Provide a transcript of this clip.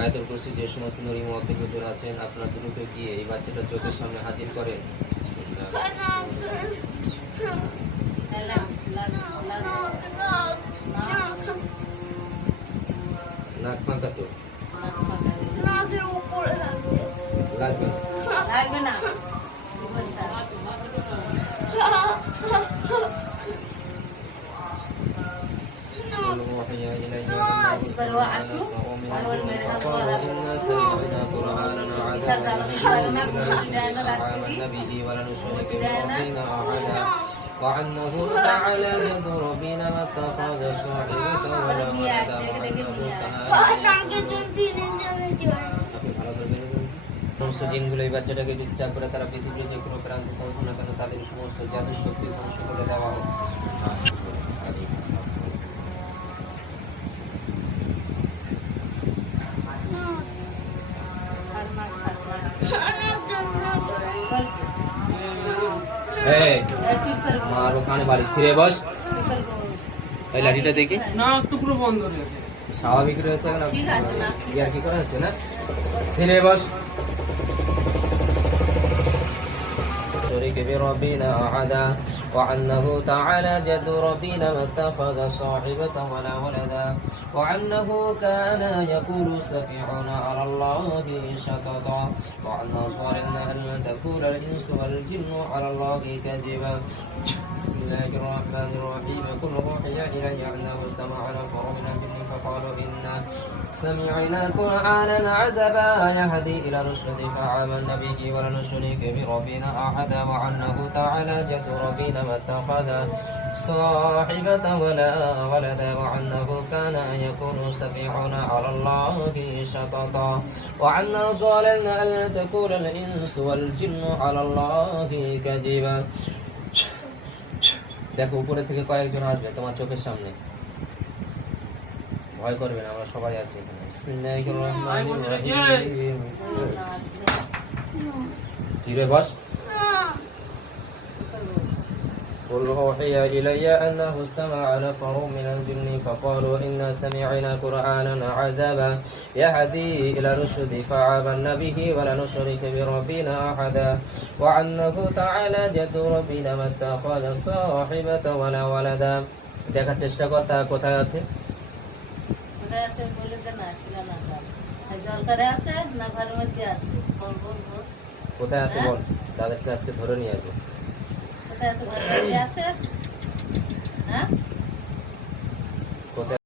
আয়াতুল কুরসি যে সমস্ত নূরি মুওয়াক্কিল হুজুর আছেন আপনারা দ্রুত গিয়ে এই বাচ্চাটা চোখের সামনে হাজির করেন। বিসমিল্লাহ। নাক ফাঁকা তো নাকের উপরে লাগবে না وأنه تعالى جد ربنا ما اتخذ صاحبة ولا ولدا সমস্ত জিনগুলো এই বাচ্চাটাকে ডিস্টার্ব করে তারা পৃথিবীর যে কোনো প্রান্ত থাকুক না কেন তাদের সমস্ত জাদুর শক্তি ধ্বংস করে দেওয়া হোক। মার ওখানে বাড়ি ফিরে বস। এই লাঠিটা দেখি না টুকরো বন্ধ রয়েছে স্বাভাবিক রয়েছে না ঠিক আছে না ইয়ার কি করা হচ্ছে না ফিরে বস। شريك بربنا أحدا وأنه تعالى جد ربنا ما اتخذ صاحبة ولا ولدا وأنه كان يقول سفيهنا على الله شططا وأننا ظننا أن تكون الإنس والجن على الله كذبا. بسم الله الرحمن الرحيم قل أوحي إلي أنه استمع نفر من الجن فقالوا إنا سمعنا قرآنا عجبا يهدي إلى الرشد فآمنا به ولن نشرك بربنا أحدا وأنه تعالى جد ربنا ما اتخذ صاحبة ولا ولدا وأنه كان يكون سفيهنا على الله شططا وأننا ظننا أن تكون الإنس والجن على الله كذبا. দেখো উপরে থেকে কয়েকজন আসবে তোমার চোখের সামনে, ভয় করবে না, আমরা সবাই আছি এখানে। বিসমিল্লাহির রহমানির রহিম। ধীরে বস। قل أوحي إلي أنه استمع نفر من الجن فقالوا إنا سمعنا قرآنا عجبا يهدي إلى الرشد فآمنا به ولن نشرك بربنا أحدا وأنه تعالى جد ربنا ما اتخذ صاحبة ولا ولدا. দেখার চেষ্টা কর তা কোথায় আছে। কোথায় আছে বল, তাদেরকে আজকে ধরে নিয়ে আসবো। কোথায় আছে? ঘরে আছে? হ্যাঁ? কোথায়